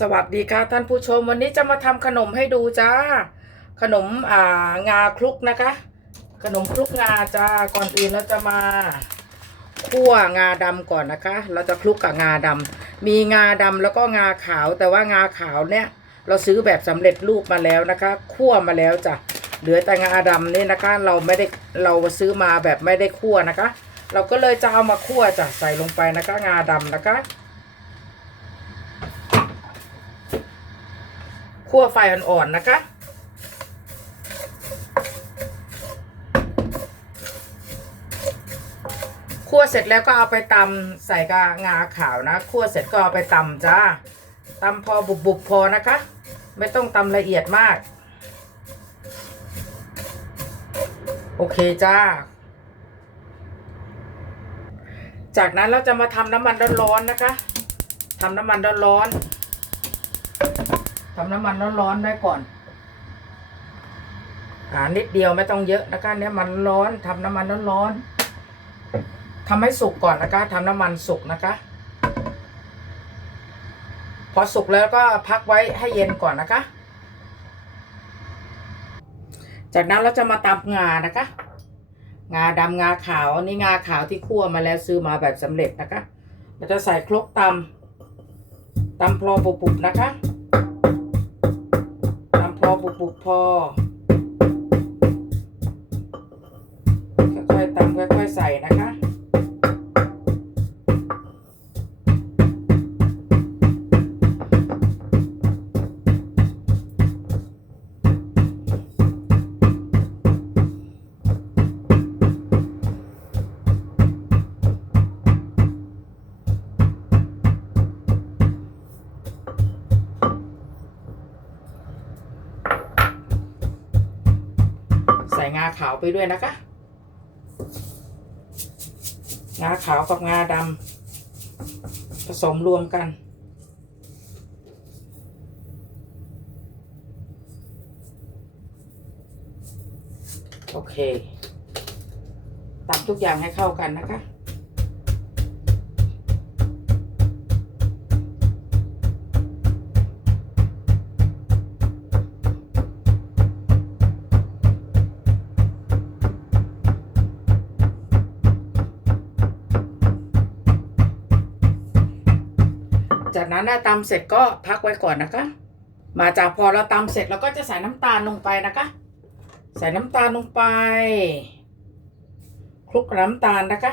สวัสดีค่ะท่านผู้ชมวันนี้จะมาทำขนมให้ดูจ้า ขนมอ่างาคลุกนะคะ ขนมคลุกงาจ้าก่อนอื่นเราจะมาคั่วงาดำก่อนนะคะ เราจะคลุกกับงาดำมีงาดำแล้วก็งาขาว แต่ว่างาขาวเนี่ย เราซื้อแบบสำเร็จรูปมาแล้วนะคะคั่วมาแล้วจ้ะเหลือแต่งาดำนี่นะคะ เราไม่ได้เราซื้อมาแบบไม่ได้คั่วนะคะ เราก็เลยจะเอามาคั่วจ้ะใส่ลงไปนะคะ งาดำนะคะ คั่วไฟอ่อนๆนะคะ คั่วเสร็จแล้วก็เอาไปตำใส่กบงาขาวนะ คั่วเสร็จก็เอาไปตำจ้าตำพอบุบๆพอนะคะ ไม่ต้องตำละเอียดมาก โอเคจ้า จากนั้นเราจะมาทำน้ำมันร้อนๆนะคะทำน้ำมันร้อนๆ ทำน้ำมันร้อนๆได้ก่อนอ่านิดเดียวไม่ต้องเยอะนะคะเนี่ยมันร้อนทำน้ำมันร้อนๆทำให้สุกก่อนนะคะทำน้ำมันสุกนะคะ พอสุกแล้วก็พักไว้ให้เย็นก่อนนะคะ จากนั้นเราจะมาตำงานะคะ งาดำงาขาวนนี่งาขาวที่คั่วมาแล้วซื้อมาแบบสำเร็จนะคะเราจะใส่ครกตำตำพลอปุบๆนะคะุบบุบพอ ค่อยๆตำค่อยๆใส่นะคะ ด้วยนะคะ งาขาวกับงาดำผสมรวมกัน โอเคตำทุกอย่างให้เข้ากันนะคะ จากนั้นนะตำเสร็จก็พักไว้ก่อนนะคะ มาจากพอเราตำเสร็จเราก็จะใส่น้ำตาลลงไปนะคะ ใส่น้ำตาลลงไปคลุกน้ำตาลนะคะ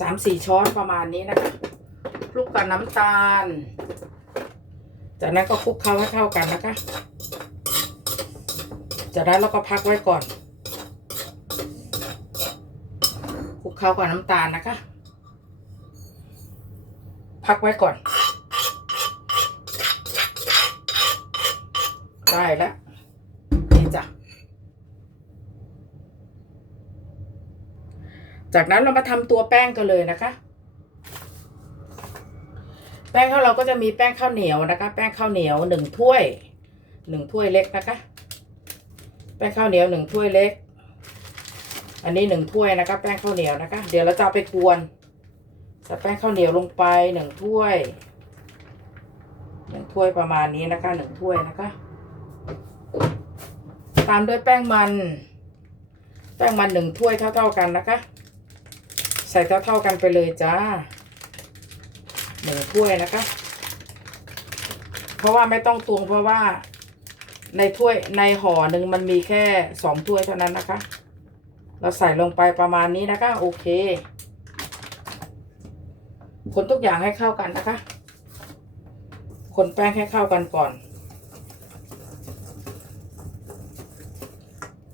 สามสี่ช้อนประมาณนี้นะคะคลุกกับน้ำตาล จากนั้นก็คลุกเคล้าให้เข้ากันนะคะ จากนั้นเราก็พักไว้ก่อนคลุกเคล้ากับน้ำตาลนะคะ พักไว้ก่อน ได้แล้วนี่จ้ะจากนั้นเรามาทำตัวแป้งกันเลยนะคะ แป้งของเราก็จะมีแป้งข้าวเหนียวนะคะ แป้งข้าวเหนียวหนึ่งถ้วยหนึ่งถ้วยเล็กนะคะ แป้งข้าวเหนียวหนึ่งถ้วยเล็ก อันนี้หนึ่งถ้วยนะคะ แป้งข้าวเหนียวนะคะ เดี๋ยวเราจะไปกวน ใส่แป้งข้าวเหนียวลงไปหนึ่งถ้วยหนึ่งถ้วยประมาณนี้นะคะหนึ่งถ้วยนะคะ ตามด้วยแป้งมัน แป้งมันหนึ่งถ้วยเท่า ๆกันนะคะ ใส่เท่าๆกันไปเลยจ้าหนึ่งถ้วยนะคะ เพราะว่าไม่ต้องตวงเพราะว่าในถ้วยในห่อหนึ่งมันมีแค่สองถ้วยเท่านั้นนะคะ เราใส่ลงไปประมาณนี้นะคะ โอเค คนทุกอย่างให้เข้ากันนะคะ คนแป้งให้เข้ากันก่อน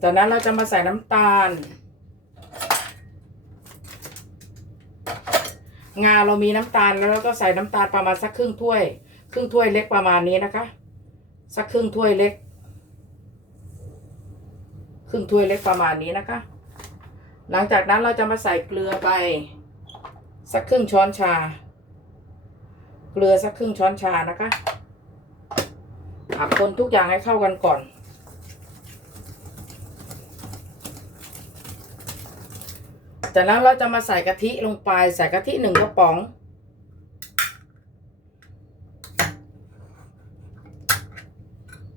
จากนั้นเราจะมาใส่น้ำตาล งาเรามีน้ำตาลแล้วเราก็ใส่น้ำตาลประมาณสักครึ่งถ้วย ครึ่งถ้วยเล็กประมาณนี้นะคะ สักครึ่งถ้วยเล็ก ครึ่งถ้วยเล็กประมาณนี้นะคะ หลังจากนั้นเราจะมาใส่เกลือไป สักครึ่งช้อนชา เกลือสักครึ่งช้อนชานะคะผัดคนทุกอย่างให้เข้ากันก่อน จากนั้นเราจะมาใส่กะทิลงไป ใส่กะทิหนึ่งกระป๋อง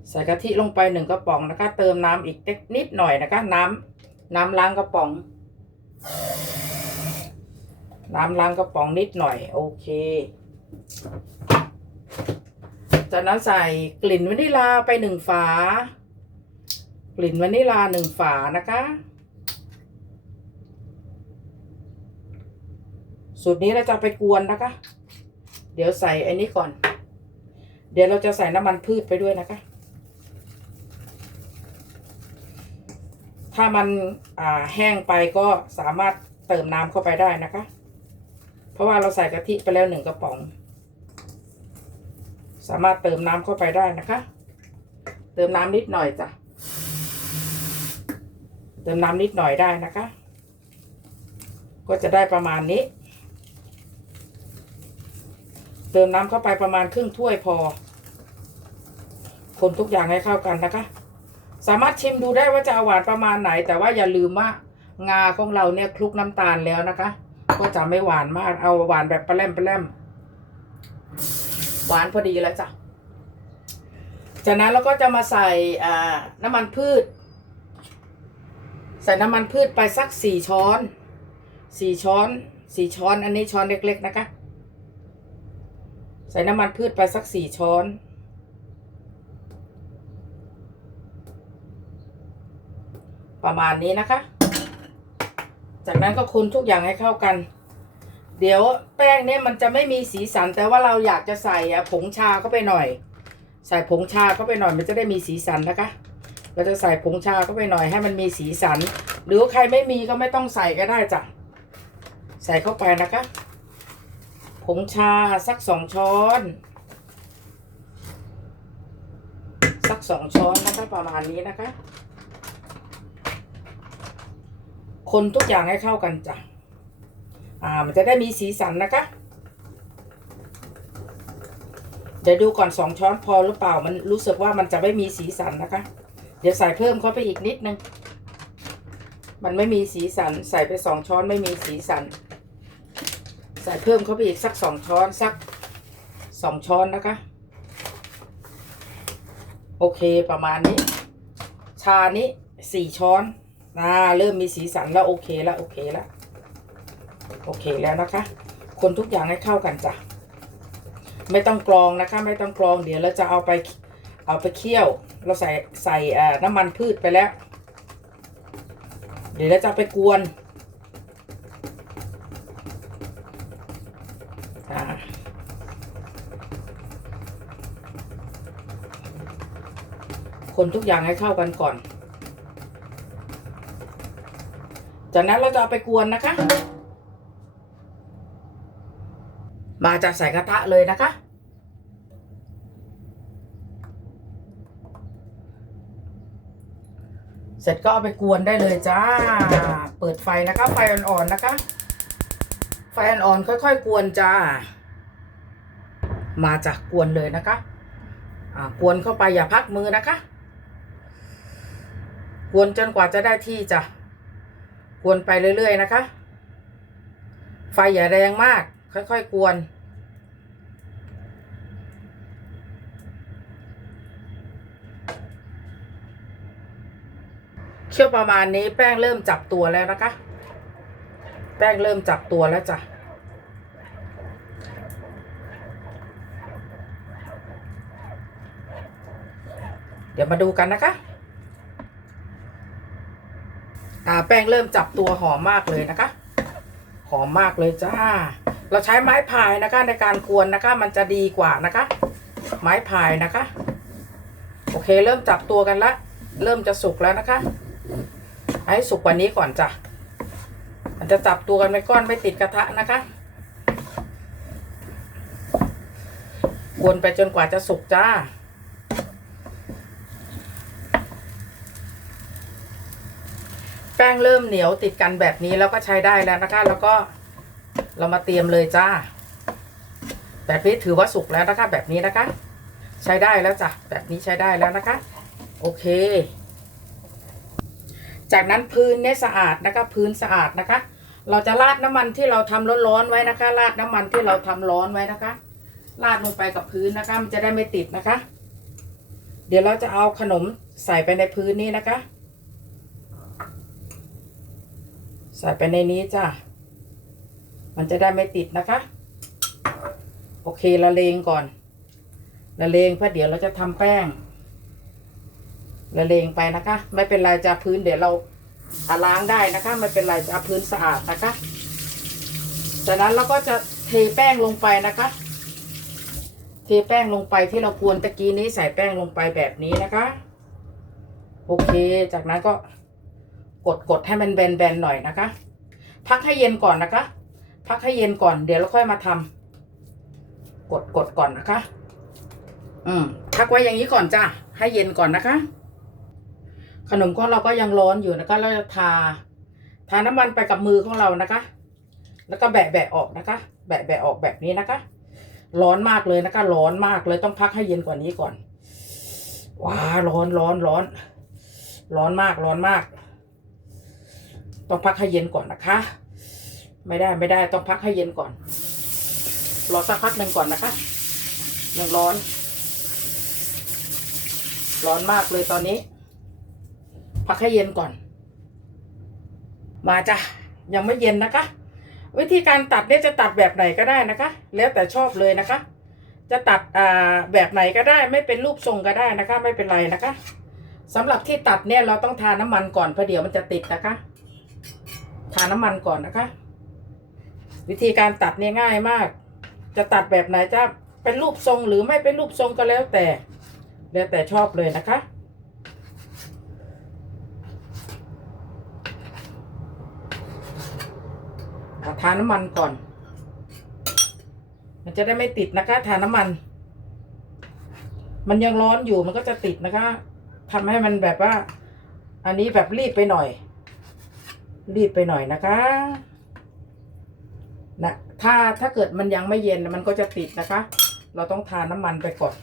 ใส่กะทิลงไปหนึ่งกระป๋องนะคะ เติมน้ำอีกเล็กนิดหน่อยนะคะ น้ำน้ำล้างกระป๋อง น้ำล้างกระป๋องนิดหน่อย โอเค จากนั้นใส่กลิ่นวานิลาไปหนึ่งฝา กลิ่นวานิลาหนึ่งฝานะคะ สูตรนี้เราจะไปกวนนะคะ เดี๋ยวใส่อันนี้ก่อน เดี๋ยวเราจะใส่น้ำมันพืชไปด้วยนะคะถ้ามันแห้งไปก็สามารถเติมน้ำเข้าไปได้นะคะ เพราะว่าเราใส่กะทิไปแล้วหนึ่งกระป๋อง สามารถเติมน้ำเข้าไปได้นะคะ เติมน้ำนิดหน่อยจ้ะ เติมน้ำนิดหน่อยได้นะคะ ก็จะได้ประมาณนี้ เติมน้ำเข้าไปประมาณครึ่งถ้วยพอ คนทุกอย่างให้เข้ากันนะคะ สามารถชิมดูได้ว่าจะอาหวานประมาณไหน แต่ว่าอย่าลืมว่างาของเราเนี่ยคลุกน้ำตาลแล้วนะคะ ก็จะไม่หวานมาก เอาหวานแบบปลาแรมปลาแรมหวานพอดีแล้วจ้ะ จากนั้นเราก็จะมาใส่อ่าน้ำมันพืช ใส่น้ำมันพืชไปสักสี่ช้อน สี่ช้อน สี่ช้อน อันนี้ช้อนเล็ก ๆ นะคะ ใส่น้ำมันพืชไปสักสี่ช้อนประมาณนี้นะคะ จากนั้นก็คนทุกอย่างให้เข้ากัน เดี๋ยวแป้งเนี่ยมันจะไม่มีสีสัน แต่ว่าเราอยากจะใส่อะผงชาเข้าไปหน่อย ใส่ผงชาเข้าไปหน่อย มันจะได้มีสีสันนะคะ เราจะใส่ผงชาเข้าไปหน่อยให้มันมีสีสัน หรือว่าใครไม่มีก็ไม่ต้องใส่ก็ได้จ้ะใส่เข้าไปนะคะ ผงชาสักสองช้อน สักสองช้อนนะคะประมาณนี้นะคะ คนทุกอย่างให้เข้ากันจ้ะ อ่า มันจะได้มีสีสันนะคะ เดี๋ยวดูก่อนสองช้อนพอหรือเปล่า มันรู้สึกว่ามันจะไม่มีสีสันนะคะ เดี๋ยวใส่เพิ่มเข้าไปอีกนิดนึง มันไม่มีสีสัน ใส่ไปสองช้อนไม่มีสีสัน ใส่เพิ่มเข้าไปอีกสักสองช้อนสักสองช้อนนะคะ โอเคประมาณนี้ ชานี้สี่ช้อน นะเริ่มมีสีสันแล้วโอเคแล้วโอเคแล้วโอเคแล้วนะคะ คนทุกอย่างให้เข้ากันจ้ะไม่ต้องกรองนะคะ ไม่ต้องกรองเดี๋ยวเราจะเอาไปเอาไปเคี่ยว เราใส่ใส่น้ำมันพืชไปแล้ว เดี๋ยวเราจะไปกวนคนทุกอย่างให้เข้ากันก่อน จากนั้นเราจะเอาไปกวนนะคะ มาจะใส่กระทะเลยนะคะ เสร็จก็เอาไปกวนได้เลยจ้า เปิดไฟนะคะ ไฟอ่อนๆนะคะ ไฟอ่อนๆค่อยๆ กวนจ้า มาจากกวนเลยนะคะกวนเข้าไปอย่าพักมือนะคะ กวนจนกว่าจะได้ที่จ้ะ กวนไปเรื่อย ๆ นะคะ ไฟอย่าแรงมาก ค่อย ๆ กวน เคี่ยวประมาณนี้แป้งเริ่มจับตัวแล้วนะคะ แป้งเริ่มจับตัวแล้วจ้ะเดี๋ยวมาดูกันนะคะ อ่า แป้งเริ่มจับตัวหอมมากเลยนะคะ หอมมากเลยจ้า เราใช้ไม้พายนะคะในการกวนนะคะ มันจะดีกว่านะคะ ไม้พายนะคะ โอเคเริ่มจับตัวกันละ เริ่มจะสุกแล้วนะคะ ให้สุกกว่านี้ก่อนจ้ะ มันจะจับตัวกันไม่ก้อนไม่ติดกระทะนะคะกวนไปจนกว่าจะสุกจ้า ป้งเริ่มเหนียวติดกันแบบนี้แล้วก็ใช้ได้แล้วนะคะ แล้วก็เรามาเตรียมเลยจ้า แบบนี้ถือว่าสุกแล้วนะคะ แบบนี้นะคะ ใช้ได้แล้วจ้ะแบบนี้ใช้ได้แล้วนะคะ โอเค จากนั้นพื้นเนี่ยสะอาดนะคะ พื้นสะอาดนะคะ เราจะราดน้ำมันที่เราทำร้อนๆไว้นะคะ ราดน้ำมันที่เราทำร้อนไว้นะคะ ราดลงไปกับพื้นนะคะ มันจะได้ไม่ติดนะคะ เดี๋ยวเราจะเอาขนมใส่ไปในพื้นนี้นะคะ ใส่ไปในนี้จ้ะ มันจะได้ไม่ติดนะคะ โอเคละเลงก่อน ละเลงเพราะเดี๋ยวเราจะทำแป้ง ละเลงไปนะคะ ไม่เป็นไรจะพื้นเดี๋ยวเราอาล้างได้นะคะ ไม่เป็นไรจะพื้นสะอาดนะคะ จากนั้นเราก็จะเทแป้งลงไปนะคะ เทแป้งลงไปที่เรากวนตะกี้นี้ใส่แป้งลงไปแบบนี้นะคะ โอเค จากนั้นก็ กดกดให้มันแบนๆหน่อยนะคะ พักให้เย็นก่อนนะคะ พักให้เย็นก่อนเดี๋ยวเราค่อยมาทำกดกดก่อนนะคะ อืมพักไว้อย่างนี้ก่อนจ้ะให้เย็นก่อนนะคะ ขนมของเราก็ยังร้อนอยู่นะคะ เราจะทา ทาน้ำมันไปกับมือของเรานะคะ แล้วก็แบะแบะออกนะคะ แบะแบะออกแบบนี้นะคะ ร้อนมากเลยนะคะ ร้อนมากเลยต้องพักให้เย็นกว่านี้ก่อนว้าร้อนร้อนร้อน ร้อนมากร้อนมาก ต้องพักให้เย็นก่อนนะคะ ไม่ได้ไม่ได้ต้องพักให้เย็นก่อน รอสักพักหนึ่งก่อนนะคะ ยังร้อน ร้อนมากเลยตอนนี้ พักให้เย็นก่อน มาจ้ะยังไม่เย็นนะคะ วิธีการตัดเนี่ยจะตัดแบบไหนก็ได้นะคะ แล้วแต่ชอบเลยนะคะ จะตัดอ่าแบบไหนก็ได้ ไม่เป็นรูปทรงก็ได้นะคะ ไม่เป็นไรนะคะสำหรับที่ตัดเนี่ยเราต้องทาน้ำมันก่อนเพราะเดี๋ยวมันจะติดนะคะ ทาน้ำมันก่อนนะคะ วิธีการตัดเนี่ยง่ายมาก จะตัดแบบไหนจะเป็นรูปทรงหรือไม่เป็นรูปทรงก็แล้วแต่ แล้วแต่ชอบเลยนะคะอะทาน้ำมันก่อน มันจะได้ไม่ติดนะคะ ทาน้ำมัน มันยังร้อนอยู่มันก็จะติดนะคะทำให้มันแบบว่า อันนี้แบบรีบไปหน่อย รีบไปหน่อยนะคะนะถ้าถ้าเกิดมันยังไม่เย็นมันก็จะติดนะคะ เราต้องทาน้ำมันไปก่อน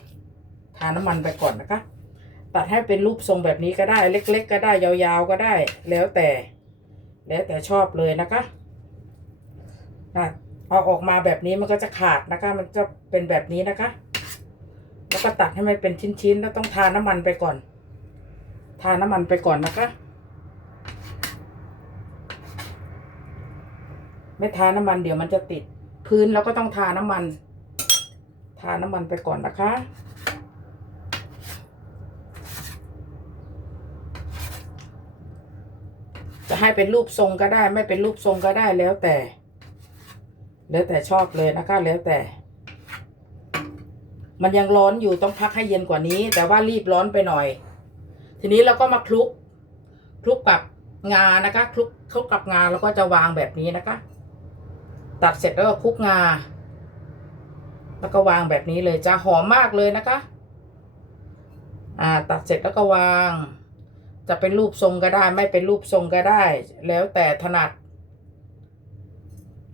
ทาน้ำมันไปก่อนนะคะ ตัดให้เป็นรูปทรงแบบนี้ก็ได้ เล็ก ๆ ก็ได้ยาวๆก็ได้ แล้วแต่ แล้วแต่ชอบเลยนะคะนะเอออกมาแบบนี้มันก็จะขาดนะคะ มันจะเป็นแบบนี้นะคะ แล้วก็ตัดให้มันเป็นชิ้นๆแล้วต้องทาน้ำมันไปก่อน ทาน้ำมันไปก่อนนะคะ ไม่ทาน้ำมันเดี๋ยวมันจะติด พื้นเราก็ต้องทาน้ำมัน ทาน้ำมันไปก่อนนะคะ จะให้เป็นรูปทรงก็ได้ ไม่เป็นรูปทรงก็ได้แล้วแต่ แล้วแต่ชอบเลยนะคะแล้วแต่ มันยังร้อนอยู่ต้องพักให้เย็นกว่านี้ แต่ว่ารีบร้อนไปหน่อย ทีนี้เราก็มาคลุกคลุกกับงานะคะคลุกคลุกกับงาแล้วก็จะวางแบบนี้นะคะ ตัดเสร็จแล้วก็คลุกงา แล้วก็วางแบบนี้เลยจะหอมมากเลยนะคะ อ่า ตัดเสร็จแล้วก็วาง จะเป็นรูปทรงก็ได้ ไม่เป็นรูปทรงก็ได้ แล้วแต่ถนัด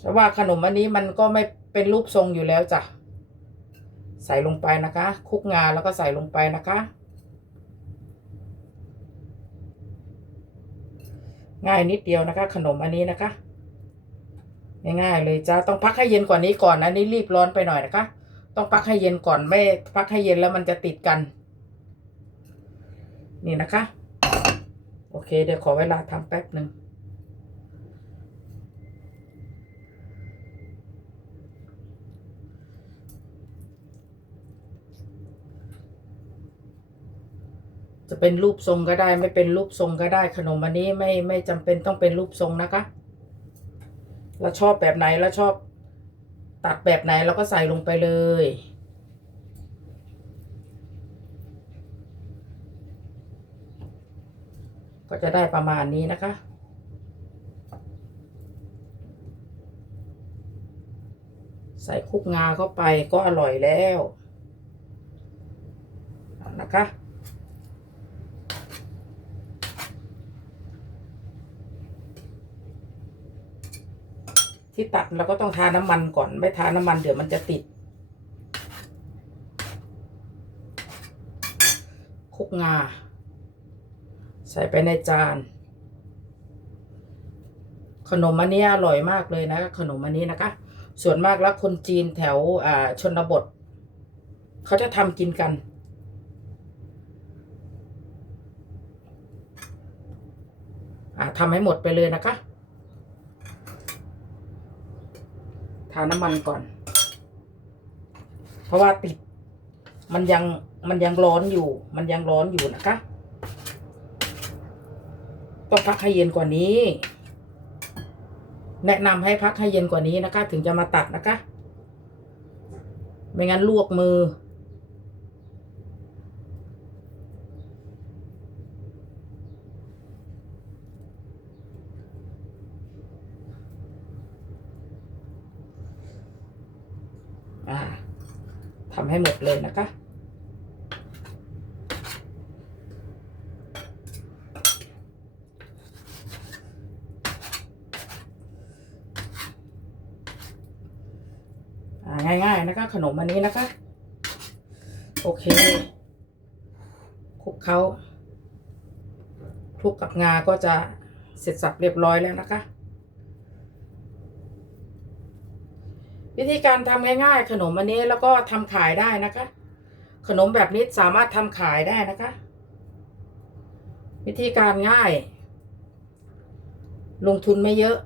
แต่ว่าขนมอันนี้มันก็ไม่เป็นรูปทรงอยู่แล้วจ้ะใส่ลงไปนะคะคลุกงาแล้วก็ใส่ลงไปนะคะ ง่ายนิดเดียวนะคะ ขนมอันนี้นะคะ ง่ายๆเลยจ้าต้องพักให้เย็นกว่านี้ก่อนอันนี้รีบร้อนไปหน่อยนะคะ ต้องพักให้เย็นก่อนไม่พักให้เย็นแล้วมันจะติดกัน นี่นะคะ โอเค เดี๋ยวขอเวลาทำแป๊บหนึ่งจะเป็นรูปทรงก็ได้ไม่เป็นรูปทรงก็ได้ขนมอันนี้ไม่ไม่จำเป็นต้องเป็นรูปทรงนะคะ เราชอบแบบไหนเราชอบตัดแบบไหนเราก็ใส่ลงไปเลย ก็จะได้ประมาณนี้นะคะ ใส่คุกงาเข้าไปก็อร่อยแล้วนะคะ ที่ตัดเราก็ต้องทาน้ำมันก่อน ไม่ทาน้ำมันเดี๋ยวมันจะติดคุกงา ใส่ไปในจาน ขนมอันนี้อร่อยมากเลยนะ ขนมอันนี้นะคะ ส่วนมากแล้วคนจีนแถวอ่าชนบท เขาจะทำกินกันทำให้หมดไปเลยนะคะาน้ำมันก่อน เพราะว่าติด มันยังมันยังร้อนอยู่ มันยังร้อนอยู่นะคะต้องพักให้เย็นกว่านี้ แนะนำให้พักให้เย็นกว่านี้นะคะ ถึงจะมาตัดนะคะ ไม่งั้นลวกมือ อ่า ทำให้หมดเลยนะคะ ง่ายๆนะคะ ขนมอันนี้นะคะ โอเคคลุกเขาคลุกกับงาก็จะเสร็จสับเรียบร้อยแล้วนะคะ วิธีการทำง่ายๆ ขนมอันนี้แล้วก็ทำขายได้นะคะ ขนมแบบนี้สามารถทำขายได้นะคะ วิธีการง่าย ลงทุนไม่เยอะ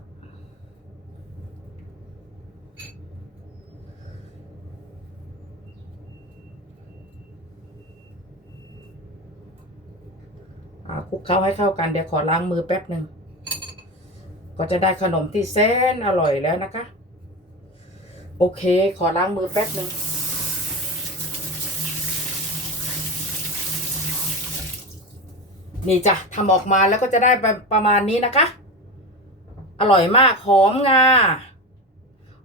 คลุกเคล้าให้เข้ากันเดี๋ยวขอล้างมือแป๊บหนึ่ง ก็จะได้ขนมที่แสนอร่อยแล้วนะคะ โอเค ขอล้างมือแป๊บหนึ่งนี่จ้ะทำออกมาแล้วก็จะได้ประประมาณนี้นะคะ อร่อยมากหอมงา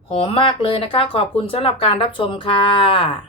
หอมมากเลยนะคะ ขอบคุณสำหรับการรับชมค่ะ